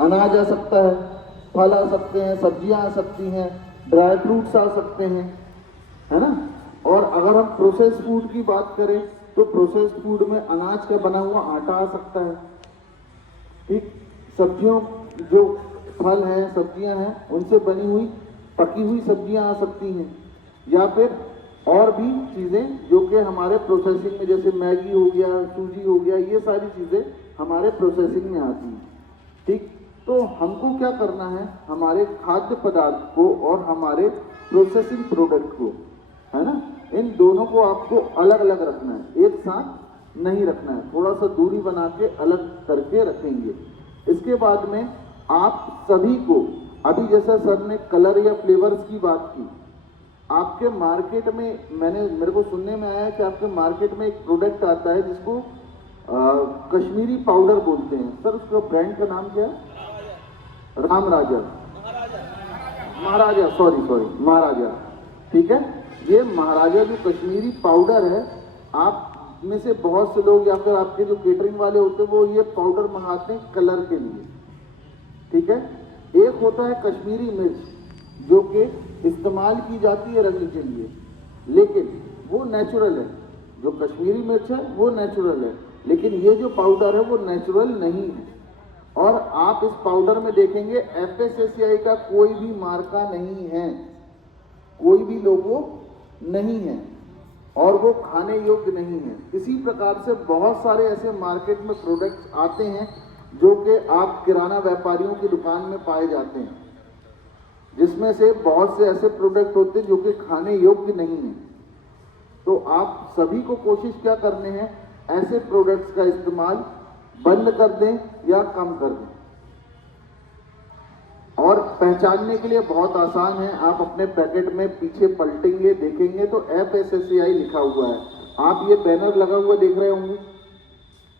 अनाज आ सकता है, फल आ सकते हैं, सब्जियां आ सकती हैं, ड्राई फ्रूट्स आ सकते हैं, है ना। और अगर हम प्रोसेस फूड की बात करें तो प्रोसेस फूड में अनाज का बना हुआ आटा आ सकता है, ठीक। सब्जियों, जो फल हैं, सब्जियां हैं, उनसे बनी हुई पकी हुई सब्जियां आ सकती हैं, या फिर और भी चीज़ें जो कि हमारे प्रोसेसिंग में, जैसे मैगी हो गया, सूजी हो गया, ये सारी चीज़ें हमारे प्रोसेसिंग में आती हैं, ठीक। तो हमको क्या करना है, हमारे खाद्य पदार्थ को और हमारे प्रोसेसिंग प्रोडक्ट को, है ना, इन दोनों को आपको अलग अलग रखना है, एक साथ नहीं रखना है, थोड़ा सा दूरी बना के अलग करके रखेंगे। इसके बाद में आप सभी को, अभी जैसा सर ने कलर या फ्लेवर्स की बात की, आपके मार्केट में मेरे को सुनने में आया कि आपके मार्केट में एक प्रोडक्ट आता है जिसको कश्मीरी पाउडर बोलते हैं। सर उसका ब्रांड का नाम क्या है? राम राजा, महाराजा, सॉरी महाराजा, ठीक है। ये महाराजा जो कश्मीरी पाउडर है, आप में से बहुत से लोग या फिर आपके जो केटरिंग वाले होते हैं वो ये पाउडर मंगाते हैं कलर के लिए, ठीक है। एक होता है कश्मीरी मिर्च जो कि इस्तेमाल की जाती है रंग के लिए, लेकिन वो नेचुरल है। जो कश्मीरी मिर्च है वो नेचुरल है, लेकिन ये जो पाउडर है वो नेचुरल नहीं है। और आप इस पाउडर में देखेंगे FSSAI का कोई भी मार्का नहीं है, कोई भी लोगो नहीं है, और वो खाने योग्य नहीं है। इसी प्रकार से बहुत सारे ऐसे मार्केट में प्रोडक्ट्स आते हैं जो कि आप किराना व्यापारियों की दुकान में पाए जाते हैं, जिसमें से बहुत से ऐसे प्रोडक्ट होते हैं जो कि खाने योग्य नहीं है। तो आप सभी को कोशिश क्या करने हैं, ऐसे प्रोडक्ट्स का इस्तेमाल बंद कर दें या कम कर दें। और पहचानने के लिए बहुत आसान है, आप अपने पैकेट में पीछे पलटेंगे, देखेंगे तो FSSAI लिखा हुआ है। आप ये बैनर लगा हुआ देख रहे होंगे,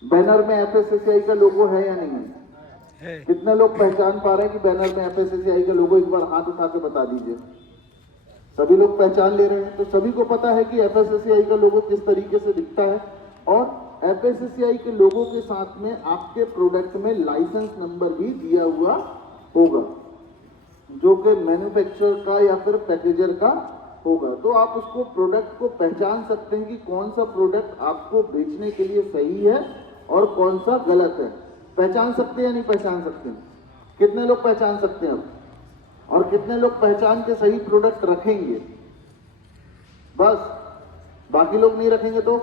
बैनर में FSSAI का लोगो है या नहीं है? कितने लोग पहचान पा रहे हैं कि बैनर में FSSAI का लोगो? एक बार हाथ उठा के बता दीजिए। सभी लोग पहचान ले रहे हैं। तो सभी को पता है कि FSSAI का लोगो किस तरीके से दिखता है, और FSSAI के लोगो के साथ में आपके प्रोडक्ट में लाइसेंस नंबर भी दिया हुआ होगा, जो कि मैन्युफैक्चरर का या फिर पैकेजर का होगा। तो आप उसको, प्रोडक्ट को पहचान सकते हैं कि कौन सा प्रोडक्ट आपको बेचने के लिए सही है और कौन सा गलत है। पहचान सकते हैं या नहीं पहचान सकते हैं? कितने लोग पहचान सकते हैं अब? और कितने लोग पहचान के सही प्रोडक्ट रखेंगे? बस, बाकी लोग नहीं रखेंगे तो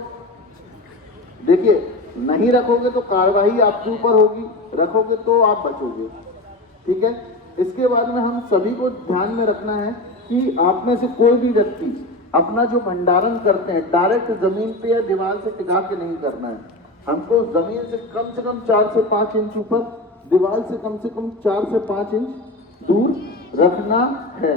देखिए, नहीं रखोगे तो कार्रवाई आपके ऊपर होगी, रखोगे तो आप बचोगे, ठीक है। इसके बाद में हम सभी को ध्यान में रखना है कि आप में से कोई भी व्यक्ति अपना जो भंडारण करते हैं डायरेक्ट जमीन पे या दीवार से टिका के नहीं करना है। हमको जमीन से कम 4 से 5 इंच ऊपर, दीवार से कम 4 से 5 इंच दूर रखना है,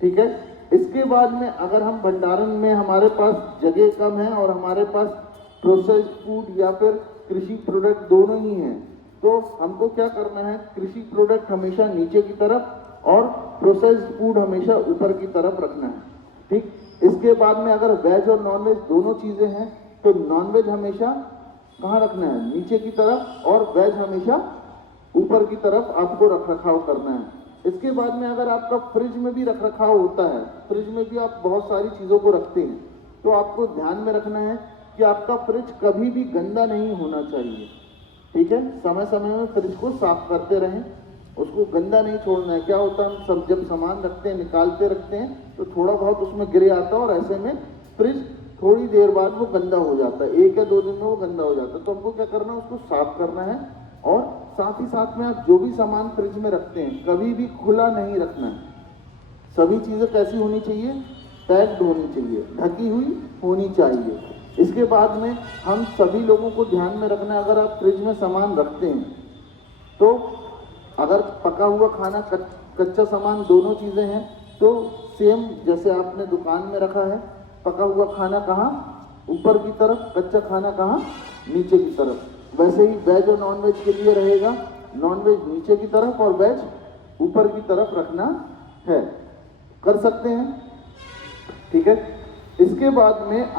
ठीक है। इसके बाद में अगर हम भंडारण में, हमारे पास जगह कम है और हमारे पास प्रोसेस्ड फूड या फिर कृषि प्रोडक्ट दोनों ही हैं, तो हमको क्या करना है, कृषि प्रोडक्ट हमेशा नीचे की तरफ और प्रोसेस्ड फूड हमेशा ऊपर की तरफ रखना है, ठीक। इसके बाद में अगर वेज और नॉनवेज दोनों चीजें हैं तो नॉनवेज हमेशा कहाँ रखना है, नीचे की तरफ, और वेज हमेशा ऊपर की तरफ आपको रख रखाव करना है। इसके बाद में अगर आपका फ्रिज में भी रख रखाव होता है, फ्रिज में भी आप बहुत सारी चीज़ों को रखते हैं, तो आपको ध्यान में रखना है कि आपका फ्रिज कभी भी गंदा नहीं होना चाहिए, ठीक है। समय समय में फ्रिज को साफ करते रहें, उसको गंदा नहीं छोड़ना है। क्या होता है, हम सब जब सामान रखते हैं, निकालते रखते हैं तो थोड़ा बहुत उसमें गिरे आता है, और ऐसे में फ्रिज थोड़ी देर बाद वो गंदा हो जाता है, 1 या 2 दिन में वो गंदा हो जाता है। तो हमको क्या करना है, उसको साफ करना है। और साथ ही साथ में आप जो भी सामान फ्रिज में रखते हैं कभी भी खुला नहीं रखना है। सभी चीज़ें कैसी होनी चाहिए, पैक्ड होनी चाहिए, ढकी हुई होनी चाहिए। इसके बाद में हम सभी लोगों को ध्यान में रखना है, अगर आप फ्रिज में सामान रखते हैं तो अगर पका हुआ खाना, कच्चा सामान, दोनों चीज़ें हैं, तो सेम जैसे आपने दुकान में रखा है, पका हुआ खाना कहाँ, ऊपर की तरफ, कच्चा खाना कहाँ, नीचे की तरफ। वैसे ही वेज और नॉनवेज के लिए रहेगा, नॉनवेज नीचे की तरफ और वेज ऊपर की तरफ रखना है। कर सकते हैं, ठीक है। इसके बाद में